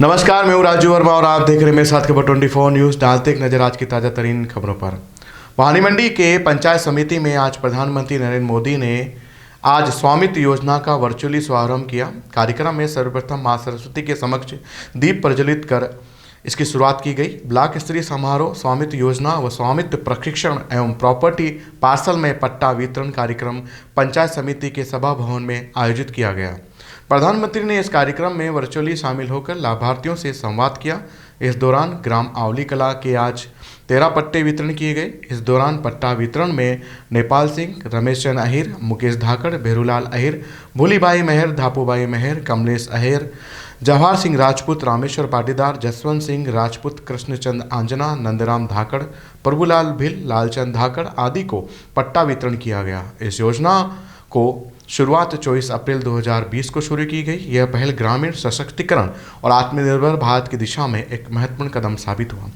नमस्कार, मैं हूं राजू वर्मा और आप देख रहे हैं मेरे साथ खबर 24 न्यूज़। डालते एक नज़र आज की ताज़ा तरीन खबरों पर। पानी मंडी के पंचायत समिति में आज प्रधानमंत्री नरेंद्र मोदी ने आज स्वामित्व योजना का वर्चुअली शुभारंभ किया। कार्यक्रम में सर्वप्रथम मां सरस्वती के समक्ष दीप प्रज्वलित कर इसकी शुरुआत की गई। ब्लॉक स्तरीय समारोह स्वामित्व योजना व स्वामित्व प्रशिक्षण एवं प्रॉपर्टी पार्सल में पट्टा वितरण कार्यक्रम पंचायत समिति के सभा भवन में आयोजित किया गया। प्रधानमंत्री ने इस कार्यक्रम में वर्चुअली शामिल होकर लाभार्थियों से संवाद किया। इस दौरान ग्राम आवली कला के आज 13 पट्टे वितरण किए गए। इस दौरान पट्टा वितरण में नेपाल सिंह, रमेश चंद अहिर, मुकेश धाकड़, भेरूलाल अहिर, भूलीबाई मेहर, धापूबाई मेहर, कमलेश अहिर, जवाहर सिंह राजपूत, रामेश्वर पाटीदार, जसवंत सिंह राजपूत, कृष्णचंद आंजना, नंदराम धाकड़, प्रभुलाल भिल, लालचंद धाकड़ आदि को पट्टा वितरण किया गया। इस योजना को शुरुआत 24 अप्रैल 2020 को शुरू की गई। यह पहल ग्रामीण सशक्तिकरण और आत्मनिर्भर भारत की दिशा में एक महत्वपूर्ण कदम साबित हुआ।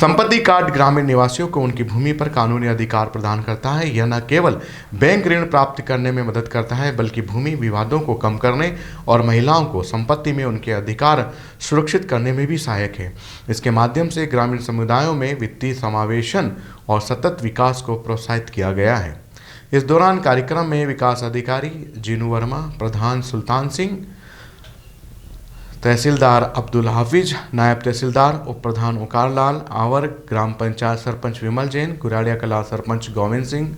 संपत्ति कार्ड ग्रामीण निवासियों को उनकी भूमि पर कानूनी अधिकार प्रदान करता है। यह न केवल बैंक ऋण प्राप्त करने में मदद करता है बल्कि भूमि विवादों को कम करने और महिलाओं को संपत्ति में उनके अधिकार सुरक्षित करने में भी सहायक है। इसके माध्यम से ग्रामीण समुदायों में वित्तीय समावेशन और सतत विकास को प्रोत्साहित किया गया है। इस दौरान कार्यक्रम में विकास अधिकारी जीनू वर्मा, प्रधान सुल्तान सिंह, तहसीलदार अब्दुल हाफिज, नायब तहसीलदार उप प्रधान ओकार लाल आवर, ग्राम पंचायत सरपंच विमल जैन, गुराड़िया कला सरपंच गोविंद सिंह,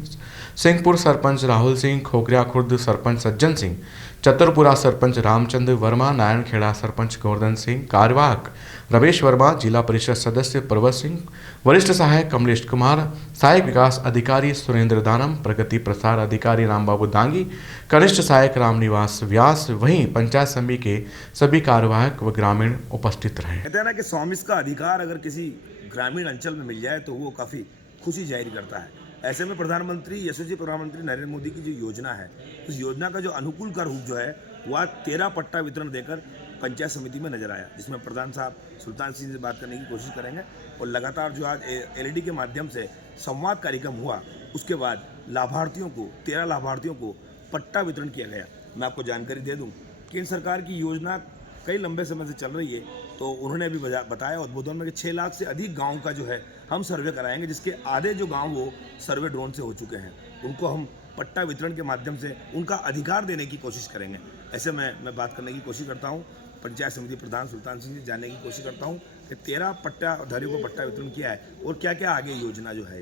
सिंहपुर सरपंच राहुल सिंह, खोखरिया खुर्द सरपंच सज्जन सिंह, चतुरपुरा सरपंच रामचंद्र वर्मा, नारायणखेड़ा सरपंच गोवर्धन सिंह, कार्यवाहक रमेश वर्मा, जिला परिषद सदस्य प्रवत सिंह, वरिष्ठ सहायक कमलेश कुमार, सहायक विकास अधिकारी सुरेंद्र दानम, प्रगति प्रसार अधिकारी रामबाबू दांगी, कनिष्ठ सहायक रामनिवास व्यास, वहीं पंचायत समिति के सभी कार्यवाहक व ग्रामीण उपस्थित रहे। कहते हैं ना कि स्वामित्व का अधिकार अगर किसी ग्रामीण अंचल में मिल जाए तो वो काफ़ी खुशी जाहिर करता है। ऐसे में प्रधानमंत्री यशस्वी प्रधानमंत्री नरेंद्र मोदी की जो योजना है, उस योजना का जो अनुकूल का रूप जो है वह 13 पट्टा वितरण देकर पंचायत समिति में नजर आया, जिसमें प्रधान साहब सुल्तान सिंह से बात करने की कोशिश करेंगे। और लगातार जो आज एलईडी के माध्यम से संवाद कार्यक्रम हुआ, उसके बाद लाभार्थियों को 13 लाभार्थियों को पट्टा वितरण किया गया। मैं आपको जानकारी दे दूं, केंद्र सरकार की योजना कई लंबे समय से चल रही है, तो उन्होंने अभी बताया उद्बोधन में कि 6 लाख से अधिक गांव का जो है हम सर्वे कराएंगे, जिसके आधे जो गांव वो सर्वे ड्रोन से हो चुके हैं, उनको हम पट्टा वितरण के माध्यम से उनका अधिकार देने की कोशिश करेंगे। ऐसे में मैं बात करने की कोशिश करता हूँ पंचायत समिति प्रधान सुल्तान सिंह से, जानने की कोशिश करता हूँ कि 13 पट्टाधारियों को पट्टा वितरण किया है और क्या क्या आगे योजना जो है।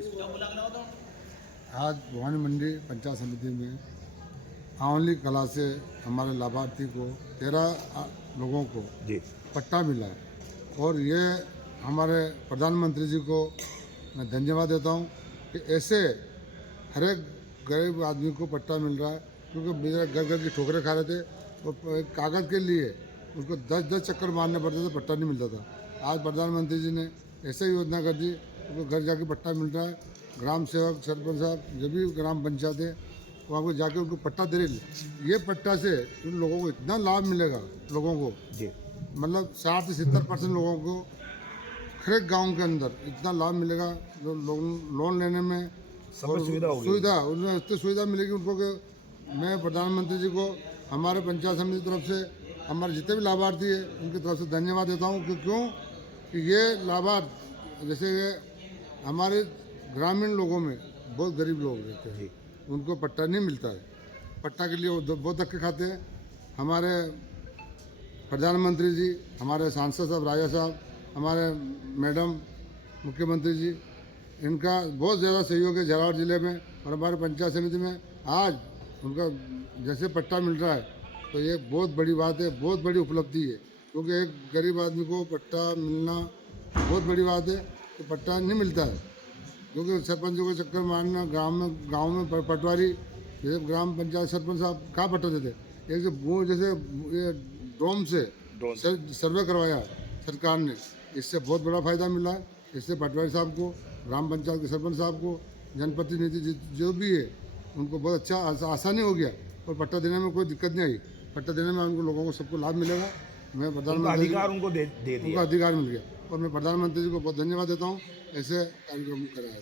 आज भवानी मंडी पंचायत समिति में आवली कला से हमारे लाभार्थी को 13 लोगों को जी पट्टा मिला है और ये हमारे प्रधानमंत्री जी को मैं धन्यवाद देता हूँ कि ऐसे हर एक गरीब आदमी को पट्टा मिल रहा है, क्योंकि मेरे घर घर की ठोकरें खा रहे थे और एक कागज़ के लिए उसको 10-10 चक्कर मारने पड़ते थे, पट्टा नहीं मिलता था। आज प्रधानमंत्री जी ने ऐसे योजना कर दी, उनको घर जाके पट्टा मिल रहा है। ग्राम सेवक, सरपंच साहब, जो भी ग्राम पंचायत है वहाँ को जाके उनको पट्टा दे रही। ये पट्टा से उन लोगों को इतना लाभ मिलेगा, लोगों को जी मतलब 60 से 70% लोगों को हर एक गाँव के अंदर इतना लाभ मिलेगा। लोन लेने में सुविधा उनमें इतनी सुविधा मिलेगी उनको कि मैं प्रधानमंत्री जी को हमारे पंचायत समिति की तरफ से हमारे जितने भी लाभार्थी है उनकी तरफ से धन्यवाद देता हूँ कि क्यों कि ये लाभार्थ जैसे हमारे ग्रामीण लोगों में बहुत गरीब लोग रहते हैं, उनको पट्टा नहीं मिलता है। पट्टा के लिए वो बहुत धक्के खाते हैं। हमारे प्रधानमंत्री जी, हमारे सांसद साहब, राजा साहब, हमारे मैडम मुख्यमंत्री जी, इनका बहुत ज़्यादा सहयोग है झालावाड़ ज़िले में और हमारे पंचायत समिति में। आज उनका जैसे पट्टा मिल रहा है तो ये बहुत बड़ी बात है, बहुत बड़ी उपलब्धि है, क्योंकि एक गरीब आदमी को पट्टा मिलना बहुत बड़ी बात है। तो पट्टा नहीं मिलता है क्योंकि सरपंचों को चक्कर मारना, गांव में पटवारी, जैसे ग्राम पंचायत सरपंच साहब कहाँ पट्टा देते, एक वो जैसे ये ड्रोन से सर्वे करवाया सरकार ने, इससे बहुत बड़ा फ़ायदा मिला है। इससे पटवारी साहब को, ग्राम पंचायत के सरपंच साहब को, जनप्रतिनिधि जो भी है उनको बहुत अच्छा आसानी हो गया और पट्टा देने में कोई दिक्कत नहीं आई। पट्टा देने में उनको लोगों को सबको लाभ मिलेगा। मैं प्रधानमंत्री अधिकार उनको दे दिया, उनको अधिकार मिल गया और मैं प्रधानमंत्री जी को बहुत धन्यवाद देता हूँ ऐसे कार्यक्रम कराया।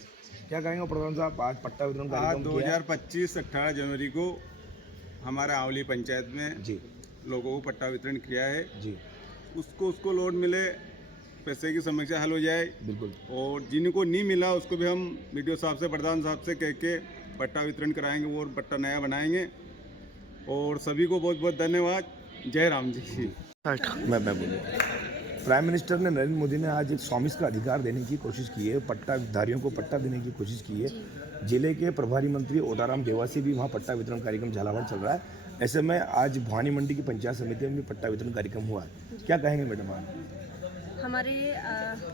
क्या कहेंगे प्रधान साहब, आज पट्टा वितरण आज कार्यक्रम किया है? 2025 18 जनवरी को हमारा आवली पंचायत में जी लोगों को पट्टा वितरण किया है। जी उसको लोड मिले, पैसे की समस्या हल हो जाए। बिल्कुल। और जिनको नहीं मिला उसको भी हम वीडियो साहब से, प्रधान साहब से कह के पट्टा वितरण कराएंगे और पट्टा नया बनाएंगे। और सभी को बहुत बहुत धन्यवाद। जय राम जी। मैं बोलूँ, प्राइम मिनिस्टर ने नरेंद्र मोदी ने आज एक स्वामित्व का अधिकार देने की कोशिश की है, पट्टाधारियों को पट्टा देने की कोशिश की है। जिले के प्रभारी मंत्री ओटाराम देवासी भी वहाँ पट्टा वितरण कार्यक्रम झालावाड़ चल रहा है। ऐसे में आज भवानी मंडी की पंचायत समिति में भी पट्टा वितरण कार्यक्रम हुआ है। क्या कहेंगे मैडम आप? हमारे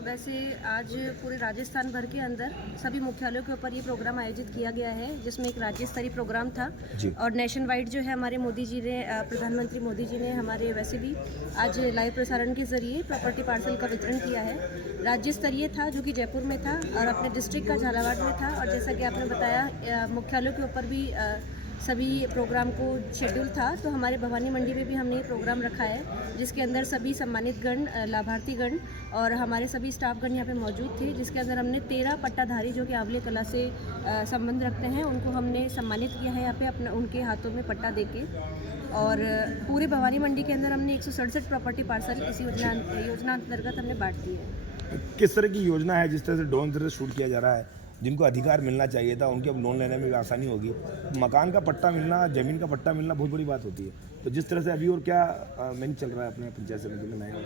वैसे आज पूरे राजस्थान भर के अंदर सभी मुख्यालयों के ऊपर ये प्रोग्राम आयोजित किया गया है, जिसमें एक राज्य स्तरीय प्रोग्राम था और नेशन वाइड जो है हमारे मोदी जी ने, प्रधानमंत्री मोदी जी ने हमारे वैसे भी आज लाइव प्रसारण के जरिए प्रॉपर्टी पार्सल का वितरण किया है। राज्य स्तरीय था जो कि जयपुर में था और अपने डिस्ट्रिक्ट का झालावाड़ में था। और जैसा कि आपने बताया मुख्यालयों के ऊपर भी सभी प्रोग्राम को शेड्यूल था, तो हमारे भवानी मंडी में भी हमने ये प्रोग्राम रखा है, जिसके अंदर सभी सम्मानित गण, लाभार्थी गण और हमारे सभी स्टाफगण यहाँ पे मौजूद थे, जिसके अंदर हमने 13 पट्टाधारी जो कि आंवले कला से संबंध रखते हैं, उनको हमने सम्मानित किया है यहाँ पे अपने उनके हाथों में पट्टा देके। और पूरे भवानी मंडी के अंदर हमने 167 प्रॉपर्टी पार्सल इस योजना अंतर्गत हमने बांट दी है। किस तरह की योजना है? जिस तरह से ड्रोन से शूट किया जा रहा है, जिनको अधिकार मिलना चाहिए था उनके अब लोन लेने में भी आसानी होगी। मकान का पट्टा मिलना, ज़मीन का पट्टा मिलना बहुत बड़ी बात होती है। तो जिस तरह से अभी और क्या मैंने चल रहा है अपने पंचायत समिति में नया?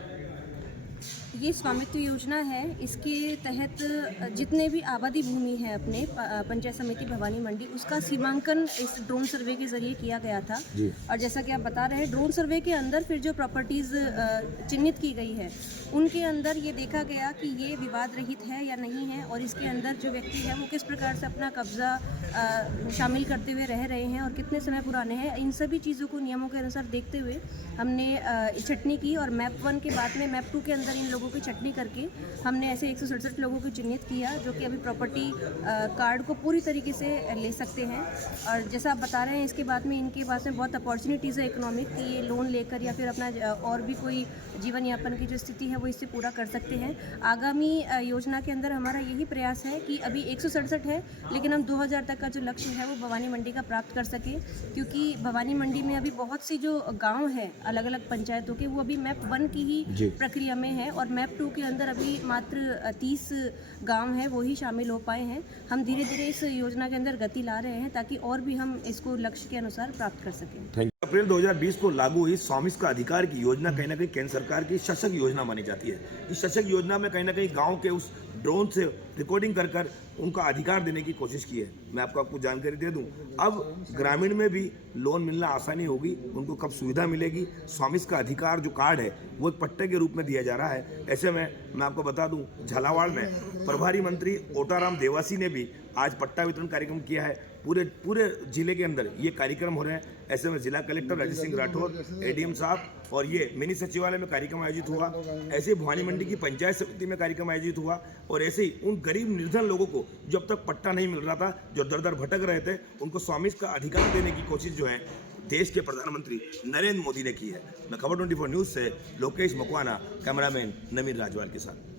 ये स्वामित्व योजना है, इसके तहत जितने भी आबादी भूमि है अपने पंचायत समिति भवानी मंडी, उसका सीमांकन इस ड्रोन सर्वे के जरिए किया गया था। और जैसा कि आप बता रहे हैं, ड्रोन सर्वे के अंदर फिर जो प्रॉपर्टीज़ चिन्हित की गई है उनके अंदर ये देखा गया कि ये विवाद रहित है या नहीं है, और इसके अंदर जो व्यक्ति है वो किस प्रकार से अपना कब्जा शामिल करते हुए रह रहे हैं और कितने समय पुराने हैं। इन सभी चीज़ों को नियमों के अनुसार देखते हुए हमने छटनी की और मैप 1 के बाद में मैप 2 के अंदर इन लोगों की छटनी करके हमने ऐसे 167 लोगों को चिन्हित किया, जो कि अभी प्रॉपर्टी कार्ड को पूरी तरीके से ले सकते हैं। और जैसा आप बता रहे हैं, इसके बाद में इनके पास में बहुत अपॉर्चुनिटीज़ है इकोनॉमिक की, ये लोन लेकर या फिर अपना और भी कोई जीवन यापन की जो स्थिति है वो इससे पूरा कर सकते हैं। आगामी योजना के अंदर हमारा यही प्रयास है कि अभी 167 है, लेकिन हम 2000 तक का जो लक्ष्य है वो भवानी मंडी का प्राप्त कर सके, क्योंकि भवानी मंडी में अभी बहुत सी जो गांव है अलग अलग पंचायतों के, वो अभी मैप 1 की ही प्रक्रिया में है और मैप 2 के अंदर अभी मात्र 30 गांव है वो ही शामिल हो पाए हैं। हम धीरे धीरे इस योजना के अंदर गति ला रहे हैं ताकि और भी हम इसको लक्ष्य के अनुसार प्राप्त कर सकें। अप्रैल 2020 को लागू हुई स्वामित्व का अधिकार की योजना कहीं ना कहीं केंद्र सरकार की सशक्त योजना मानी जाती है। इस सशक्त योजना में कहीं ना कहीं गांव के उस ड्रोन से रिकॉर्डिंग कर कर उनका अधिकार देने की कोशिश की है। मैं आपको जानकारी दे दूं, अब ग्रामीण में भी लोन मिलना आसानी होगी। उनको कब सुविधा मिलेगी, स्वामित्व का अधिकार जो कार्ड है वो एक पट्टे के रूप में दिया जा रहा है। ऐसे में मैं आपको बता दूं, झालावाड़ में प्रभारी मंत्री ओटाराम देवासी ने भी आज पट्टा वितरण कार्यक्रम किया है। पूरे जिले के अंदर ये कार्यक्रम हो रहे हैं। ऐसे में जिला कलेक्टर राजेश सिंह राठौर, एडीएम साहब और ये मिनी सचिवालय में कार्यक्रम आयोजित हुआ। ऐसे भवानी मंडी की पंचायत समिति में कार्यक्रम आयोजित हुआ और ऐसे ही उन गरीब निर्धन लोगों को जो अब तक पट्टा नहीं मिल रहा था, जो दर दर भटक रहे थे, उनको स्वामित्व का अधिकार देने की कोशिश जो है देश के प्रधानमंत्री नरेंद्र मोदी ने की है। मैं खबर 24 न्यूज़ से लोकेश मकवाना, कैमरामैन नमीर राजवाल के साथ।